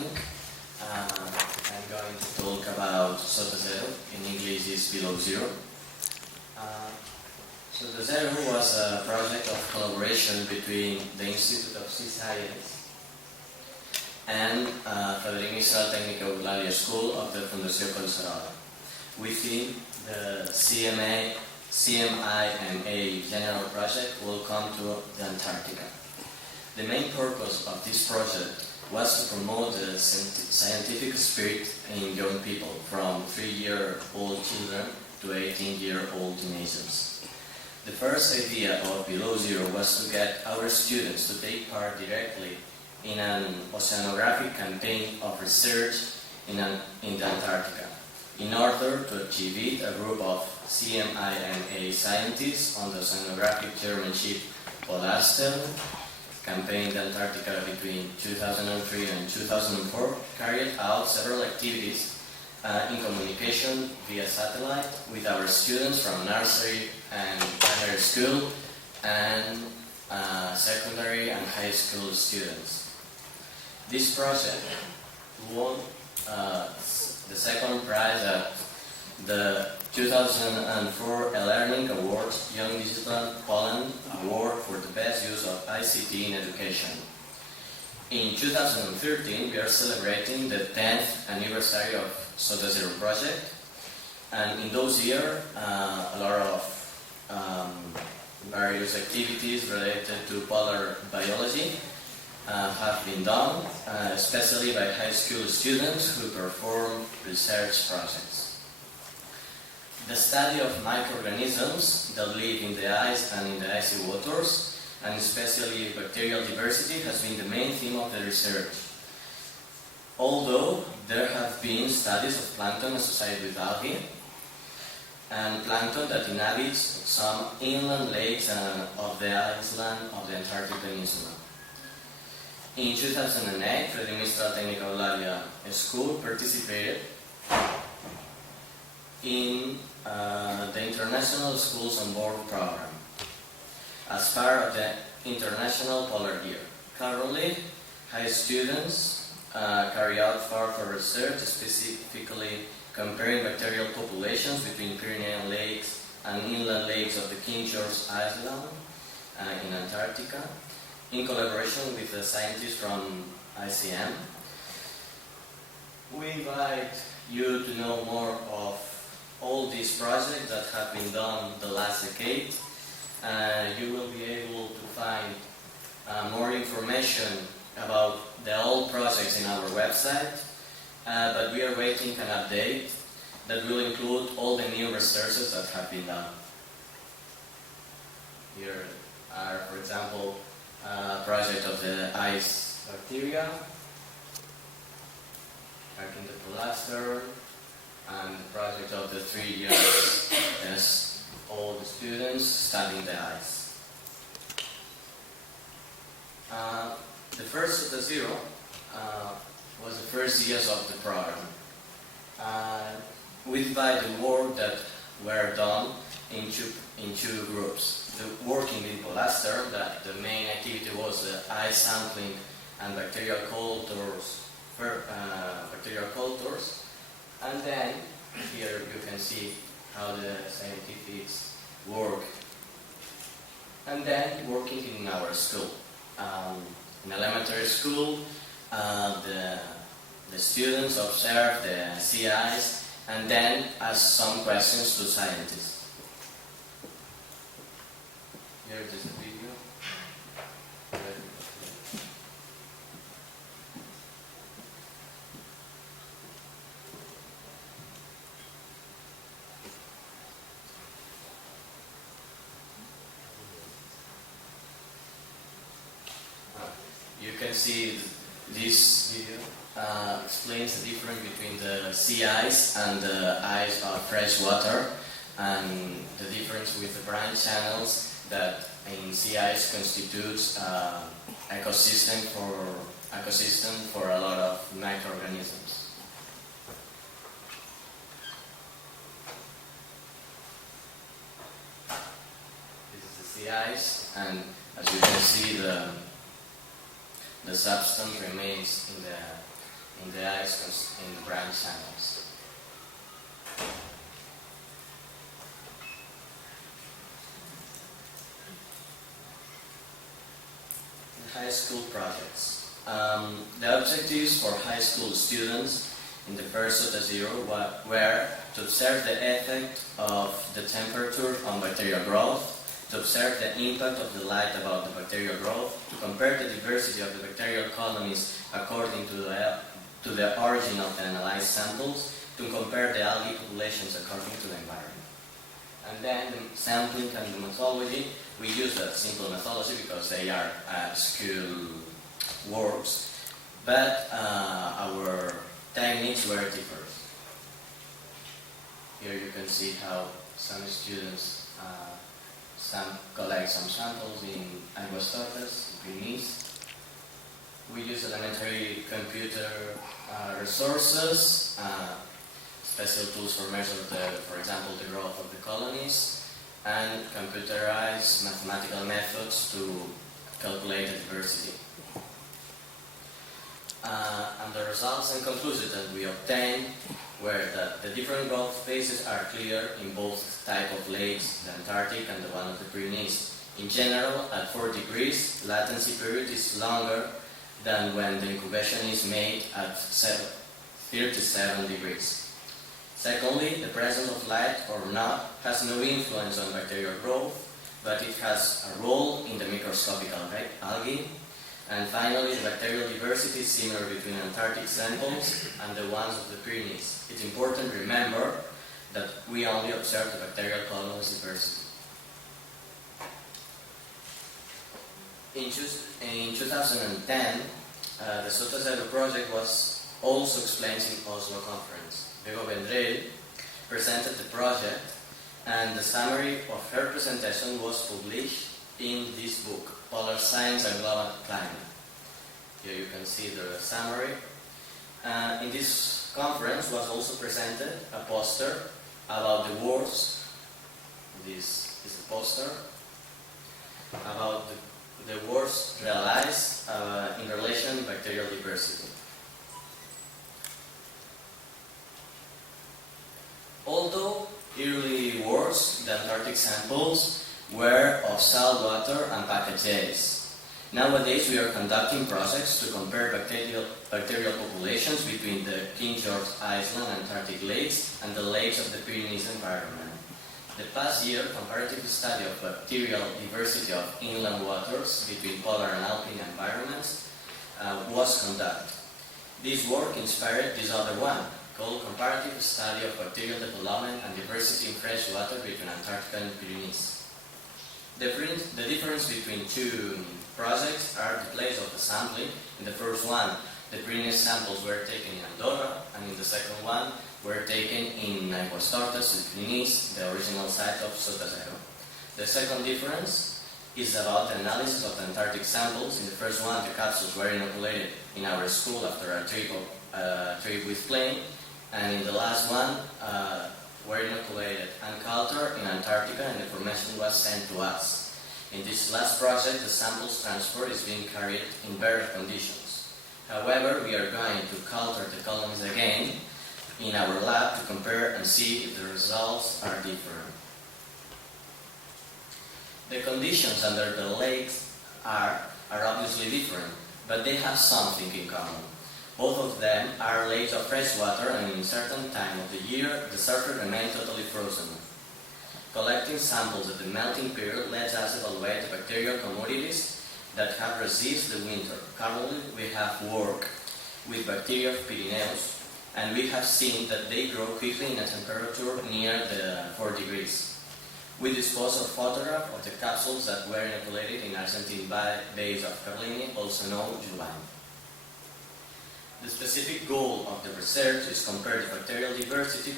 morning. I'm going to talk about Sotazero. In English is below zero. Sotazero was a project of collaboration between the Institute of Sea Science and Frederic Mistral Technical Eulalia School of the Fundació Sotazero. Within the CMIMA general project will come to the Antarctica. The main purpose of this project was to promote the scientific spirit in young people, from 3-year-old children to 18-year-old teenagers. The first idea of Below Zero was to get our students to take part directly in an oceanographic campaign of research in the Antarctica. In order to achieve it, a group of CMIMA scientists on the oceanographic German ship Sotazero campaigned Antarctica between 2003 and 2004, carried out several activities in communication via satellite with our students from nursery and primary school and secondary and high school students. This project won the second prize at the 2004 E-Learning Awards Young Digital Poland Award for the best use of ICT in education. In 2013, we are celebrating the 10th anniversary of Sotazero project, and in those years, a lot of various activities related to polar biology have been done, especially by high school students who perform research projects. The study of microorganisms that live in the ice and in the icy waters, and especially bacterial diversity, has been the main theme of the research. Although there have been studies of plankton associated with algae, and plankton that inhabits some inland lakes of the island of the Antarctic Peninsula. In 2008, Frederic Mistral Technical Eulalia School participated in the International Schools on Board program as part of the International Polar Year. Currently, high students carry out further research, specifically comparing bacterial populations between Pyrenean lakes and inland lakes of the King George Island in Antarctica, in collaboration with the scientists from ICM. We invite you to know more of all these projects that have been done the last decade. You will be able to find more information about the old projects in our website, but we are waiting an update that will include all the new researches that have been done. Here are, for example, a project of the ice bacteria, Archaeopteryx, and the project of the 3 years as all the students studying the ice. The first Sotazero was the first years of the program, with by the work that were done in two groups. The working in Sotazero, that the main activity was the ice sampling and bacterial cultures, and then here you can see how the scientists work. And then working in our school. In elementary school, the students observe the sea ice and then ask some questions to scientists. Here is the video. You can see this video explains the difference between the sea ice and the ice of fresh water, and the difference with the branch channels that in sea ice constitutes ecosystem for a lot of microorganisms. This is the sea ice, and as you can see, the substance remains in the ice in the branch channels. The high school projects. The objectives for high school students in the first Sotazero were to observe the effect of the temperature on bacterial growth, to observe the impact of the light about the bacterial growth, to compare the diversity of the bacterial colonies according to the origin of the analyzed samples, to compare the algae populations according to the environment. And then the sampling and the methodology, we use a simple methodology because they are school works, but our techniques were different. Here you can see how some students collect some samples in Aguas Greenies. We use elementary computer resources, special tools for measure for example, the growth of the colonies, and computerized mathematical methods to calculate the diversity. And the results and conclusions that we obtained were that the different growth phases are clear in both type of lakes, the Antarctic and the one of the Pyrenees. In general, at 4 degrees, latency period is longer than when the incubation is made at 37 degrees. Secondly, the presence of light or not has no influence on bacterial growth, but it has a role in the microscopic algae. And finally, the bacterial diversity is similar between Antarctic samples and the ones of the Pyrenees. It's important to remember that we only observe the bacterial colonies diversity. In 2010, the Sotazero project was also explained in Oslo conference. Bego Vendrell presented the project, and the summary of her presentation was published in this book, Polar Science and Global Climate. Here you can see the summary. In this conference was also presented a poster about the wars. This is a poster about the wars realized in relation to bacterial diversity. Although early wars, the Antarctic samples were of salt water and packaged ice. Nowadays we are conducting projects to compare bacterial populations between the King George Island Antarctic lakes and the lakes of the Pyrenees environment. The past year, comparative study of bacterial diversity of inland waters between polar and alpine environments was conducted. This work inspired this other one, called Comparative Study of Bacterial Development and Diversity in Fresh Water between Antarctica and Pyrenees. The difference between two projects are the place of the sampling. In the first one, the Pyrenees samples were taken in Andorra, and in the second one, were taken in Aguas Pyrenees, the original site of Sotazero. The second difference is about the analysis of the Antarctic samples. In the first one, the capsules were inoculated in our school after a trip with plane, and in the last one, were inoculated and cultured in Antarctica, and information was sent to us. In this last project, the samples transfer is being carried in better conditions. However, we are going to culture the colonies again in our lab to compare and see if the results are different. The conditions under the lakes are obviously different, but they have something in common. Both of them are lakes of fresh water, and in a certain time of the year, the surface remains totally frozen. Collecting samples at the melting period lets us evaluate the bacterial commodities that have resisted the winter. Currently, we have worked with bacteria of Pyrenees, and we have seen that they grow quickly in a temperature near the 4 degrees. We dispose of photographs of the capsules that were inoculated in Argentine base of Carlini, also known as July. The specific goal of the research is to compare the bacterial diversity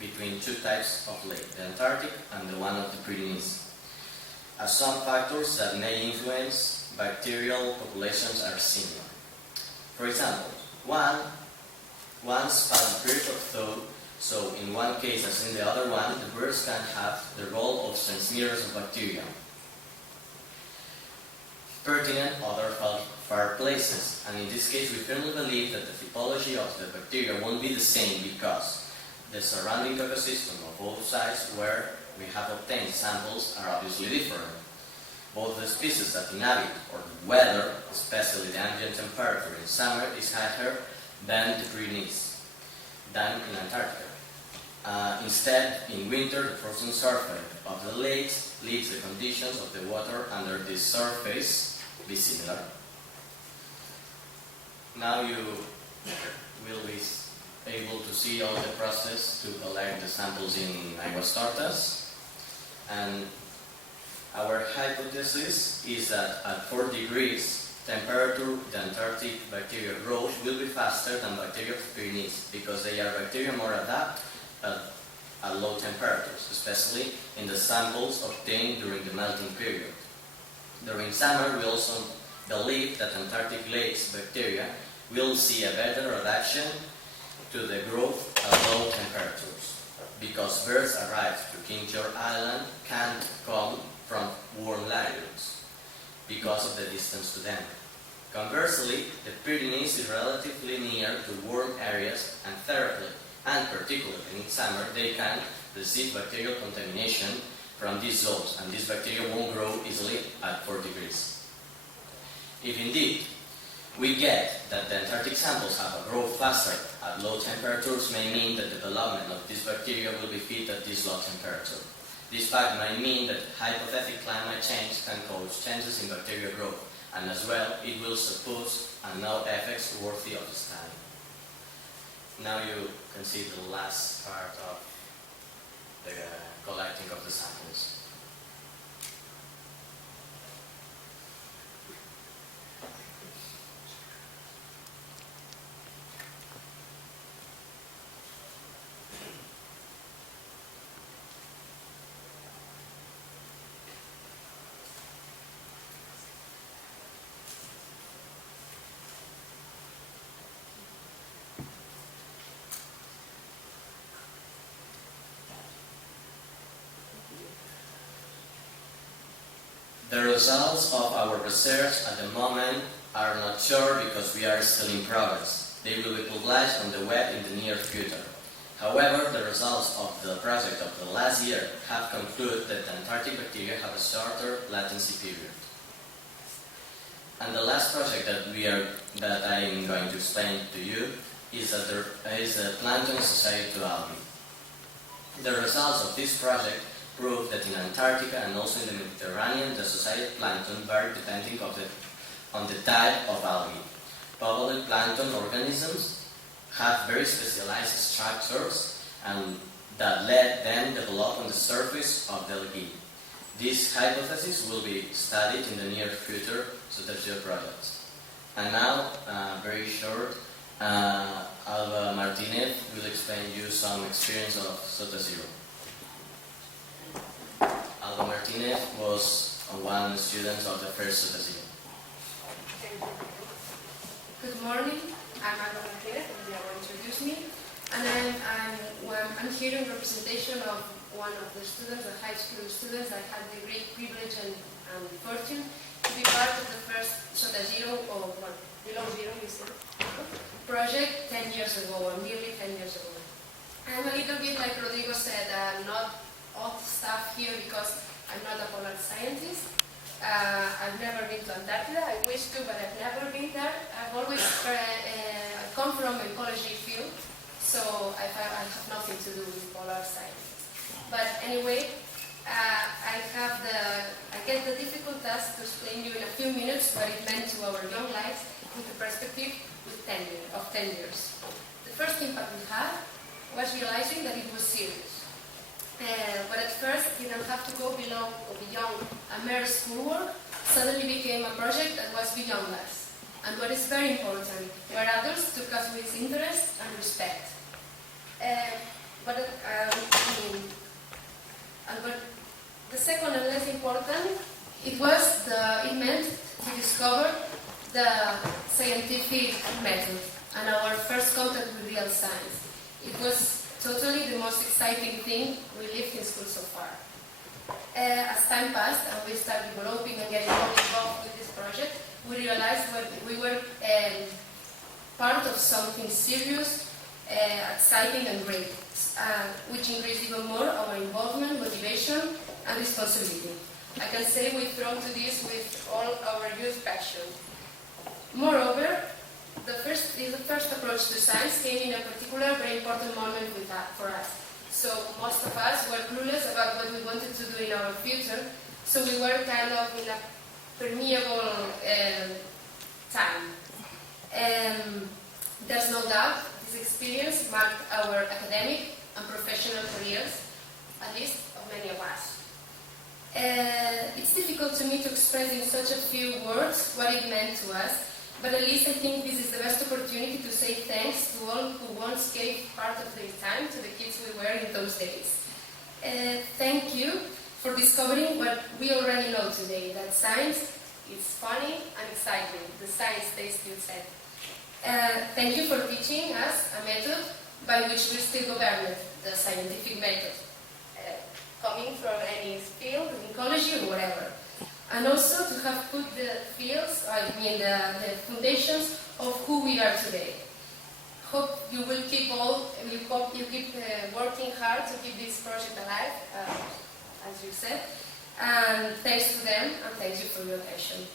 between two types of lake, the Antarctic and the one of the Pyrenees, as some factors that may influence bacterial populations are similar. For example, once past the period of thaw, so in one case as in the other one, the birds can have the role of transmitters of bacteria. Pertinent other far places, and in this case we firmly believe that the typology of the bacteria won't be the same because the surrounding ecosystem of both sites where we have obtained samples are obviously different. Both the species that inhabit or the weather, especially the ambient temperature in summer, is higher than the Pyrenees, than in Antarctica. Instead, in winter, the frozen surface of the lakes leads the conditions of the water under this surface be similar. Now you will be able to see all the process to collect the samples in aguas tortas. And our hypothesis is that at 4 degrees temperature, the Antarctic bacteria growth will be faster than bacteria of Pyrenees because they are bacteria more adapted at low temperatures, especially in the samples obtained during the melting period. During summer, we also believe that Antarctic lakes bacteria will see a better adaptation to the growth at low temperatures, because birds arrived to King George Island can't come from warm latitudes because of the distance to them. Conversely, the Pyrenees is relatively near to warm areas and particularly in summer, they can receive bacterial contamination from these zones, and these bacteria won't grow easily at 4 degrees. If indeed we get that the Antarctic samples have a growth faster at low temperatures, may mean that the development of these bacteria will be fit at this low temperature. This fact might mean that hypothetical climate change can cause changes in bacterial growth, and as well it will suppose unknown effects worthy of study. Now you can see the last part of the collecting of the samples. The results of our research at the moment are not sure because we are still in progress. They will be published on the web in the near future. However, the results of the project of the last year have concluded that the Antarctic bacteria have a shorter latency period. And the last project that I am going to explain to you is that there is a plankton associated to algae. The results of this project prove that in Antarctica and also in the Mediterranean, the associated plankton vary depending on the type of algae. Probably plankton organisms have very specialized structures and that let them develop on the surface of the algae. This hypothesis will be studied in the near future Sotazero projects. And now, very short, Alba Martinez will explain you some experience of Sotazero. Alba Martinez was one student of the first Sotazero. Good morning, I'm Alba Martinez, and they will introduce me. And I'm here in representation of one of the students, the high school students that had the great privilege and fortune to be part of the first Sotazero, or below zero, you said, project 10 years ago, or nearly 10 years ago. I'm a little bit like Rodrigo said, not all stuff here because I'm not a polar scientist. I've never been to Antarctica. I wish to, but I've never been there. I've always come from an ecology field, so I have nothing to do with polar science. But anyway, I get the difficult task to explain you in a few minutes what it meant to our young lives with the perspective of 10 years. The first impact we had was realizing that it was serious. But at first, you don't have to go beyond a mere schoolwork. Suddenly became a project that was beyond us. And what is very important, where others took us with interest and respect. But the second and less important, it meant to discover the scientific method and our first contact with real science. It was totally the most exciting thing we lived in school so far. As time passed and we started developing and getting more involved with this project, we realized we were part of something serious, exciting and great, which increased even more our involvement, motivation and responsibility. I can say we've thrown to this with all our youth passion. Moreover, the first approach to science came in a particular very important moment for us. So most of us were clueless about what we wanted to do in our future, so we were kind of in a permeable time. There's no doubt this experience marked our academic and professional careers, at least of many of us. It's difficult to me to express in such a few words what it meant to us, but at least I think this is the best opportunity to say thanks to all who once gave part of their time to the kids we were in those days. Thank you for discovering what we already know today, that science is funny and exciting. The science taste, you said. Thank you for teaching us a method by which we still govern it, the scientific method, coming from any field, ecology or whatever. And also to have put the the foundations of who we are today. Hope you will keep working hard to keep this project alive, as you said. And thanks to them, and thank you for your attention.